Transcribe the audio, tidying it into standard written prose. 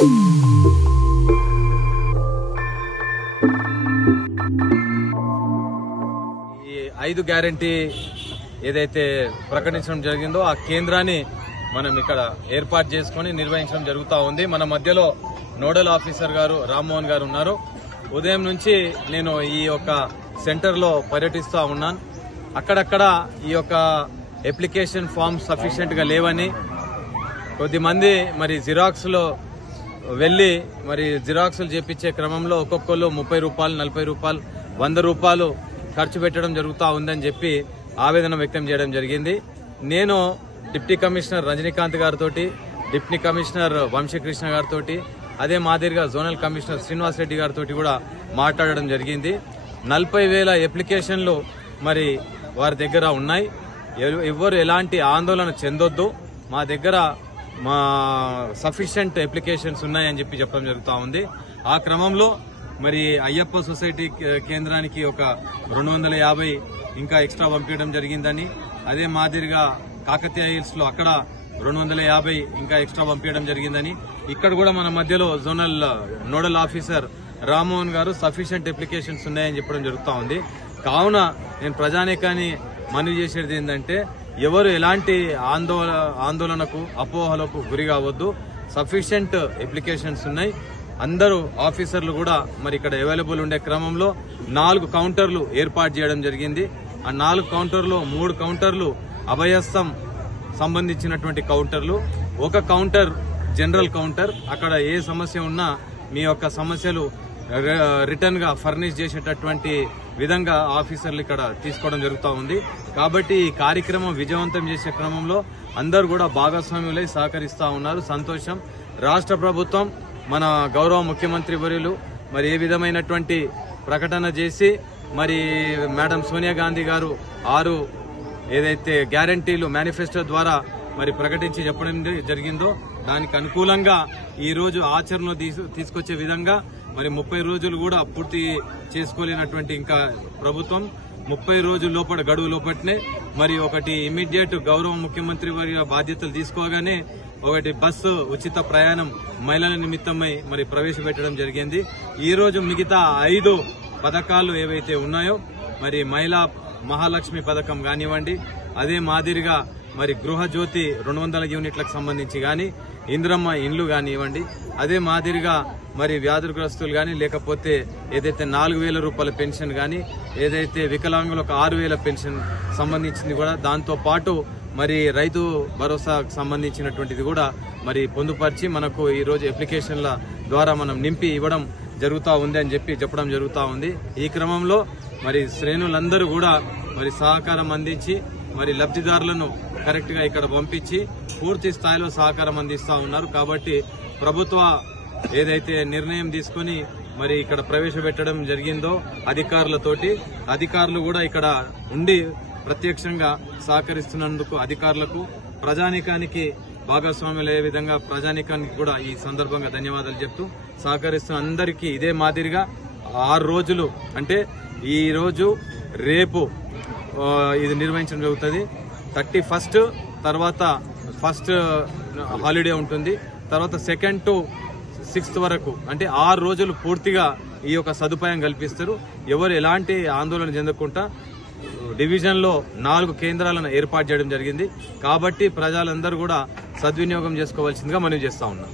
ఈ 5 గ్యారంటీ ఏదైతే ప్రకటించడం జరిగిందో ఆ కేంద్రాన్ని మనం ఇక్కడ ఏర్పాటు చేసుకుని నిర్వహించడం జరుగుతూ ఉంది. మన మధ్యలో నోడల్ ఆఫీసర్ గారు రామ్మోహన్ గారు ఉన్నారు. ఉదయం నుంచి నేను ఈ యొక్క సెంటర్లో పర్యటిస్తూ ఉన్నాను. అక్కడక్కడ ఈ యొక్క అప్లికేషన్ ఫామ్స్ సఫిషియెంట్ గా లేవని కొద్దిమంది మరి జిరాక్స్ లో వెళ్లి మరి జిరాక్స్లు చేపించే క్రమంలో ఒక్కొక్కరు 30 రూపాయలు, 40 రూపాయలు, 100 రూపాయలు ఖర్చు పెట్టడం జరుగుతూ ఉందని చెప్పి ఆవేదన వ్యక్తం చేయడం జరిగింది. నేను డిప్యూటీ కమిషనర్ రజనీకాంత్ గారితో, డిప్యూటీ కమిషనర్ వంశీకృష్ణ గారితో, అదే మాదిరిగా జోనల్ కమిషనర్ శ్రీనివాస్ రెడ్డి గారితో కూడా మాట్లాడడం జరిగింది. 40,000 అప్లికేషన్లు మరి వారి దగ్గర ఉన్నాయి. ఎవ్వరు ఎలాంటి ఆందోళన చెందొద్దు, మా దగ్గర సఫిషియెంట్ అప్లికేషన్స్ ఉన్నాయని చెప్పి చెప్పడం జరుగుతూ ఉంది. ఆ క్రమంలో మరి అయ్యప్ప సొసైటీ కేంద్రానికి ఒక 250 ఇంకా ఎక్స్ట్రా పంపించడం జరిగిందని, అదే మాదిరిగా కాకతీయ హిల్స్ లో అక్కడ 250 ఇంకా ఎక్స్ట్రా పంపించడం జరిగిందని, ఇక్కడ కూడా మన మధ్యలో జోనల్ నోడల్ ఆఫీసర్ రామ్మోహన్ గారు సఫిషియెంట్ అప్లికేషన్స్ ఉన్నాయని చెప్పడం జరుగుతూ ఉంది. కావున నేను ప్రజానీకాన్ని మనవి చేసేది ఏంటంటే ఎవరు ఎలాంటి ఆందోళనకు అపోహలకు గురి కావద్దు. సఫిషియెంట్ అప్లికేషన్స్ ఉన్నాయి. అందరూ ఆఫీసర్లు కూడా మరి ఇక్కడ అవైలబుల్ ఉండే క్రమంలో 4 కౌంటర్లు ఏర్పాటు చేయడం జరిగింది. ఆ 4 కౌంటర్లో 3 కౌంటర్లు అభయస్థం సంబంధించినటువంటి కౌంటర్లు, 1 కౌంటర్ జనరల్ కౌంటర్. అక్కడ ఏ సమస్య ఉన్నా మీ యొక్క సమస్యలు రిటర్న్ గా ఫర్నిష్ చేసేటటువంటి విధంగా ఆఫీసర్లు ఇక్కడ తీసుకోవడం జరుగుతూ ఉంది. కాబట్టి ఈ కార్యక్రమం విజయవంతం చేసే క్రమంలో అందరూ కూడా భాగస్వామ్యులై సహకరిస్తా ఉన్నారు. సంతోషం. రాష్ట్ర ప్రభుత్వం మన గౌరవ ముఖ్యమంత్రి వర్యులు మరి ఏ విధమైనటువంటి ప్రకటన చేసి మరి మేడం సోనియా గాంధీ గారు 6 ఏదైతే గ్యారంటీలు మేనిఫెస్టో ద్వారా మరి ప్రకటించి చెప్పడం జరిగిందో దానికి అనుకూలంగా ఈ రోజు ఆచరణలో తీసుకొచ్చే విధంగా మరి 30 రోజులు కూడా పూర్తి చేసుకోలేనటువంటి ఇంకా ప్రభుత్వం 30 రోజుల లోపల గడువు లోపట్నే మరి ఒకటి ఇమ్మీడియట్ గౌరవ ముఖ్యమంత్రి వారి బాధ్యతలు తీసుకోగానే ఒకటి బస్సు ఉచిత ప్రయాణం మహిళల నిమిత్తమై మరి ప్రవేశపెట్టడం జరిగింది. ఈ రోజు మిగతా 5 పథకాలు ఏవైతే ఉన్నాయో మరి మహిళా మహాలక్ష్మి పథకం కానివ్వండి, అదే మాదిరిగా మరి గృహజ్యోతి 200 యూనిట్లకు సంబంధించి గాని, ఇంద్రమ్మ ఇండ్లు కానివ్వండి, అదే మాదిరిగా మరి వ్యాధిగ్రస్తులు గాని, లేకపోతే ఏదైతే 4,000 రూపాయల పెన్షన్ గాని, ఏదైతే వికలాంగులకు 6,000 పెన్షన్ సంబంధించింది కూడా, దాంతో పాటు మరి రైతు భరోసాకు సంబంధించినటువంటిది కూడా మరి పొందుపరిచి మనకు ఈ రోజు అప్లికేషన్ల ద్వారా మనం నింపి ఇవ్వడం జరుగుతూ ఉంది అని చెప్పడం జరుగుతూ ఉంది. ఈ క్రమంలో మరి శ్రేణులందరూ కూడా మరి సహకారం అందించి మరి లబ్ధిదారులను కరెక్ట్ గా ఇక్కడ పంపించి పూర్తి స్థాయిలో సహకారం అందిస్తా ఉన్నారు. కాబట్టి ప్రభుత్వ ఏదైతే నిర్ణయం తీసుకుని మరి ఇక్కడ ప్రవేశపెట్టడం జరిగిందో అధికారులు కూడా ఇక్కడ ఉండి ప్రత్యక్షంగా సహకరిస్తున్నందుకు అధికారులకు, ప్రజానీకానికి భాగస్వాములయ్యే విధంగా ప్రజానీకానికి కూడా ఈ సందర్భంగా ధన్యవాదాలు చెప్తూ సహకరిస్తున్న అందరికీ ఇదే మాదిరిగా 6 రోజులు అంటే ఈ రోజు రేపు ఇది నిర్వహించడం జరుగుతుంది. 31st తర్వాత ఫస్ట్ హాలిడే ఉంటుంది. తర్వాత 2nd to 6th వరకు అంటే 6 రోజులు పూర్తిగా ఈ యొక్క సదుపాయం కల్పిస్తారు. ఎవరు ఎలాంటి ఆందోళన చెందకుండా డివిజన్ లో 4 కేంద్రాలను ఏర్పాటు చేయడం జరిగింది. కాబట్టి ప్రజలందరూ కూడా సద్వినియోగం చేసుకోవాల్సిందిగా మనవి చేస్తా ఉన్నాం.